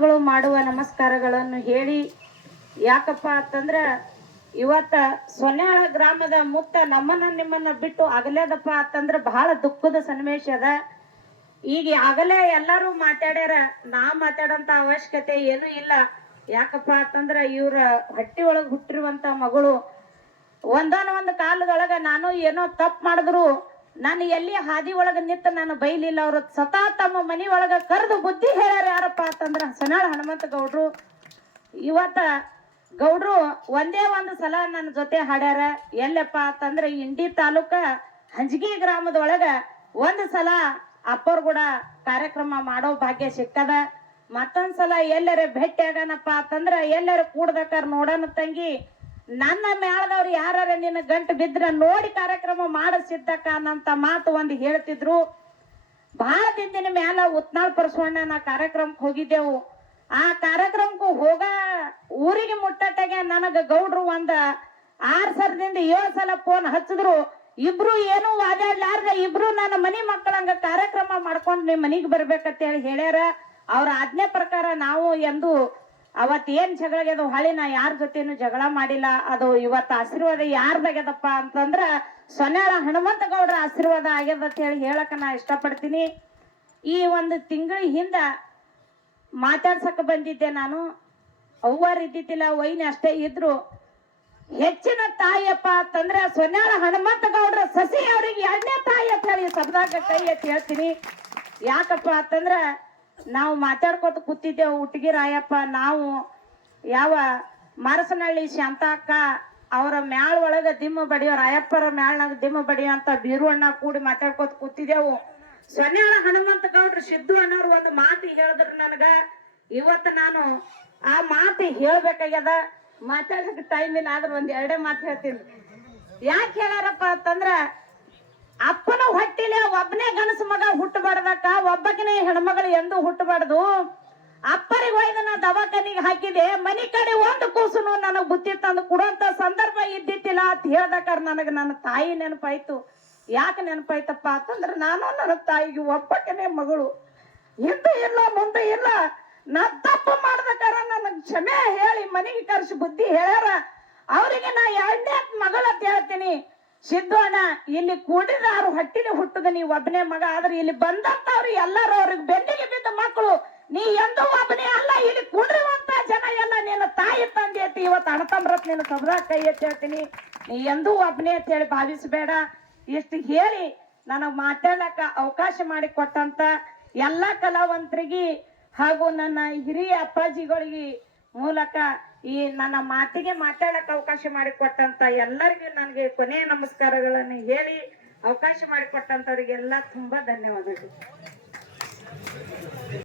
ಗಳು ಮಾಡುವ ನಮಸ್ಕಾರಗಳನ್ನು ಹೇಳಿ, ಯಾಕಪ್ಪ ಅಂತಂದ್ರ ಇವತ್ತ ಸೊನ್ಯಾಳ ಗ್ರಾಮದ ಮುತ್ತ ನಮ್ಮನ್ನ ನಿಮ್ಮನ್ನ ಬಿಟ್ಟು ಅಗಲೇದಪ್ಪ ಅಂತಂದ್ರ ಬಹಳ ದುಃಖದ ಸನ್ನಿವೇಶ ಅದ. ಈಗ ಆಗಲೇ ಎಲ್ಲರೂ ಮಾತಾಡ್ಯಾರ, ನಾ ಮಾತಾಡಂತ ಅವಶ್ಯಕತೆ ಏನು ಇಲ್ಲ. ಯಾಕಪ್ಪ ಅಂತಂದ್ರ ಇವ್ರ ಹಟ್ಟಿ ಒಳಗ್ ಹುಟ್ಟಿರುವಂತ ಮಗಳು ಒಂದೊಂದ್ ಒಂದು ಕಾಲದೊಳಗ ನಾನು ಏನೋ ತಪ್ಪು ಮಾಡಿದ್ರು. ನಾನು ಎಲ್ಲಿ ಹಾದಿ ಒಳಗ ನಿಂತ ನಾನು ಬೈಲಿಲ್ಲ ಅವರು ಸತಾ ತಮ್ಮ ಮನಿ ಒಳಗ ಕರೆದು ಬುದ್ಧಿ ಹೇಳ್ಯಾರ ಯಾರಪ್ಪ ಅಂತಂದ್ರ ಸನಾಳ ಹನುಮಂತ ಗೌಡ್ರು. ಇವತ್ತ ಗೌಡ್ರು ಒಂದೇ ಒಂದು ಸಲ ನನ್ನ ಜೊತೆ ಹಾಡ್ಯಾರ, ಎಲ್ಲಪ್ಪ ಅಂತಂದ್ರೆ ಇಂಡಿ ತಾಲೂಕ ಹಂಜಗಿ ಗ್ರಾಮದೊಳಗ ಒಂದು ಸಲ ಅಪ್ಪರ್ ಕೂಡ ಕಾರ್ಯಕ್ರಮ ಮಾಡೋ ಭಾಗ್ಯ ಸಿಕ್ಕದ. ಮತ್ತೊಂದ್ಸಲ ಎಲ್ಲರ ಭೇಟಿ ಆಗನಪ್ಪ ಅಂತಂದ್ರ ಎಲ್ಲರ ಕೂಡ್ದಕ್ಕಾರ ನೋಡೋಣ ತಂಗಿ ನನ್ನ ಮೇಳದವ್ರು ಯಾರ ನಿನ್ನ ಗಂಟು ಬಿದ್ರ ನೋಡಿ ಕಾರ್ಯಕ್ರಮ ಮಾಡಿಸಿದ್ದಕ್ಕ ಅನ್ನಂತ ಮಾತು ಒಂದು ಹೇಳ್ತಿದ್ರು. ಬಹಳ ದಿನ ಮ್ಯಾಲ ಉತ್ನಾಳ್ ನಾ ಕಾರ್ಯಕ್ರಮಕ್ಕೆ ಹೋಗಿದ್ದೆವು. ಆ ಕಾರ್ಯಕ್ರಮಕ್ಕೂ ಹೋಗ ಊರಿಗೆ ಮುಟ್ಟಟ್ಟಾಗೆ ನನಗ ಗೌಡ್ರು ಒಂದ ಆರ್ ಸರದಿಂದ ಏಳು ಸಲ ಫೋನ್ ಹಚ್ಚಿದ್ರು. ಇಬ್ರು ಏನು ವಾದಾಡ್ಲಾರ್ದ ಇಬ್ರು ನನ್ನ ಮನಿ ಮಕ್ಕಳಂಗ ಕಾರ್ಯಕ್ರಮ ಮಾಡ್ಕೊಂಡು ನಿಮ್ ಮನಿಗ್ ಬರ್ಬೇಕಂತ ಹೇಳಿ ಹೇಳ್ಯಾರ. ಅವ್ರ ಆಜ್ಞೆ ಪ್ರಕಾರ ನಾವು ಎಂದು ಅವತ್ ಏನ್ ಜಗಳ ಆಗ್ಯದ ಹೊಳಿ ನಾ ಯಾರ ಜೊತೆನು ಜಗಳ ಮಾಡಿಲ್ಲ. ಅದು ಇವತ್ತು ಆಶೀರ್ವಾದ ಯಾರ್ದಾಗ್ಯದಪ್ಪ ಅಂತಂದ್ರ ಸೊನ್ಯಾಳ ಹನುಮಂತ ಗೌಡ್ರ ಆಶೀರ್ವಾದ ಆಗ್ಯದ ಅಂತ ಹೇಳಿ ಹೇಳಕ್ ನಾ ಇಷ್ಟಪಡ್ತೀನಿ. ಈ ಒಂದು ತಿಂಗಳ ಹಿಂದ ಮಾತಾಡ್ಸಕ್ ಬಂದಿದ್ದೆ ನಾನು. ಅವ್ವಾರು ಇದ್ದಿದ್ದಿಲ್ಲ, ವೈನ್ ಅಷ್ಟೇ ಇದ್ರು. ಹೆಚ್ಚಿನ ತಾಯಿಯಪ್ಪ ಅಂತಂದ್ರೆ ಸೊನ್ಯಾಳ ಹನುಮಂತ ಗೌಡ್ರ ಸಸಿ ಅವ್ರಿಗೆ ಎರಡನೇ ತಾಯಿ ಅಂತ ಹೇಳಿ ಸಬ್ದಾಗ ಕೈ ಅಂತ ಹೇಳ್ತೀನಿ. ಯಾಕಪ್ಪ ಅಂತಂದ್ರ ನಾವು ಮಾತಾಡ್ಕೊತ ಕೂತಿದ್ದೆವು ಹುಟ್ಟಿಗೆ ರಾಯಪ್ಪ ನಾವು ಯಾವ ಮಾರಸನಹಳ್ಳಿ ಶಾಂತಾಕ್ಕ ಅವರ ಮ್ಯಾಳ ಒಳಗ ದಿಮ್ಮ ಬಡಿಯೋ ರಾಯಪ್ಪರ ಮ್ಯಾಳ್ನಾಗ ದಿಮ್ಮ ಬಡಿಯೋ ಅಂತ ಬೀರು ಅಣ್ಣ ಕೂಡಿ ಮಾತಾಡ್ಕೊತ ಕೂತಿದ್ದೆವು. ಸೊನ್ನೆಳ ಹನುಮಂತ ಗೌಡ್ರು ಸಿದ್ದು ಅನ್ನೋರು ಒಂದು ಮಾತು ಹೇಳಿದ್ರು ನನಗ. ಇವತ್ತು ನಾನು ಆ ಮಾತು ಹೇಳ್ಬೇಕಾಗ್ಯದ. ಮಾತಾಡಕ್ ಟೈಮ್ ಇಲ್ಲ ಆದ್ರೆ ಒಂದ್ ಎರಡೇ ಮಾತು ಹೇಳ್ತೀನಿ. ಯಾಕೆ ಹೇಳಾರಪ್ಪ ಅಂತಂದ್ರ ಅಪ್ಪನ ಹೊಟ್ಟಿಲೆ ಒಬ್ಬನೇ ಗಣಸ ಮಗ ಹುಟ್ಟಬಾರ್ದಕ್ಕ, ಒಬ್ಬಕಿನೇ ಹೆಣ್ಮಗಳು ಎಂದು ಹುಟ್ಟಬಾರ್ದು. ಅಪ್ಪರಿಗೆ ಒಯ್ದು ನಾ ದವಾಖಾನಿಗೆ ಹಾಕಿದೆ, ಮನಿ ಕಡೆ ಒಂದು ಕೂಸುನು ನನಗ್ ಬುತ್ತಿ ತಂದು ಕೊಡುವಂತ ಸಂದರ್ಭ ಇದ್ದಿತ್ತಿಲ್ಲ ಅಂತ ಹೇಳ್ದಕ್ಕಾರ ನನಗ ನನ್ನ ತಾಯಿ ನೆನಪಾಯ್ತು. ಯಾಕೆ ನೆನಪಾಯ್ತಪ್ಪ ಅಂತಂದ್ರೆ ನಾನು ನನ್ನ ತಾಯಿಗೆ ಒಬ್ಬಕಿನೇ ಮಗಳು. ಹಿಂದೆ ಇಲ್ಲ, ಮುಂದೆ ಇಲ್ಲ. ನಾ ತಪ್ಪು ಮಾಡ್ದಕ್ಕಾರ ನನ್ನ ಕ್ಷಮೆ ಹೇಳಿ ಮನೆಗೆ ಕರ್ಸಿ ಬುದ್ಧಿ ಹೇಳ್ಯಾರ. ಅವರಿಗೆ ನಾ ಎರಡನೇ ಮಗಳ ಹೇಳ್ತೀನಿ. ಸಿದ್ದು ಅಣ್ಣ ಇಲ್ಲಿ ಕೂಡಿದ ಅವ್ರ ಹೊಟ್ಟಿಲಿ ಹುಟ್ಟದ ನೀ ಒಬ್ಬನೇ ಮಗ, ಆದ್ರೆ ಇಲ್ಲಿ ಬಂದಂತವ್ರು ಎಲ್ಲರೂ ಅವ್ರಿಗೆ ಬೆನ್ನಿಗೆ ಬಿದ್ದ ಮಕ್ಕಳು. ನೀ ಎಂದೂ ಒಬ್ಬನೇ ಅಲ್ಲ, ಇಲ್ಲಿ ಕೂಡಿರುವಂತ ಜನ ಎಲ್ಲ ನಿನ್ನ ತಾಯಿ ತಂದೆ ಐತಿ ಇವತ್ತು ಅಣತಂಬ್ರತ್ ನಿನ್ನ ಸಬ್ರಾಗ ಕೈ ಎತ್ತಿ ಹೇಳ್ತೀನಿ. ನೀ ಎಂದೂ ಒಬ್ಬನೇ ಅಂತ ಹೇಳಿ ಭಾವಿಸಬೇಡ. ಇಷ್ಟು ಹೇಳಿ ನನಗೆ ಮಾತಾಡಕ ಅವಕಾಶ ಮಾಡಿ ಕೊಟ್ಟಂತ ಎಲ್ಲ ಕಲಾವಂತರಿಗೆ ಹಾಗೂ ನನ್ನ ಹಿರಿಯ ಅಪ್ಪಾಜಿಗಳಿಗೆ ಮೂಲಕ ಈ ನನ್ನ ಮಾತಿಗೆ ಮಾತಾಡಕ್ ಅವಕಾಶ ಮಾಡಿಕೊಟ್ಟಂತ ಎಲ್ಲರಿಗೂ ನನಗೆ ಕೊನೆಯ ನಮಸ್ಕಾರಗಳನ್ನು ಹೇಳಿ ಅವಕಾಶ ಮಾಡಿಕೊಟ್ಟಂತವರಿಗೆಲ್ಲ ತುಂಬಾ ಧನ್ಯವಾದಗಳು.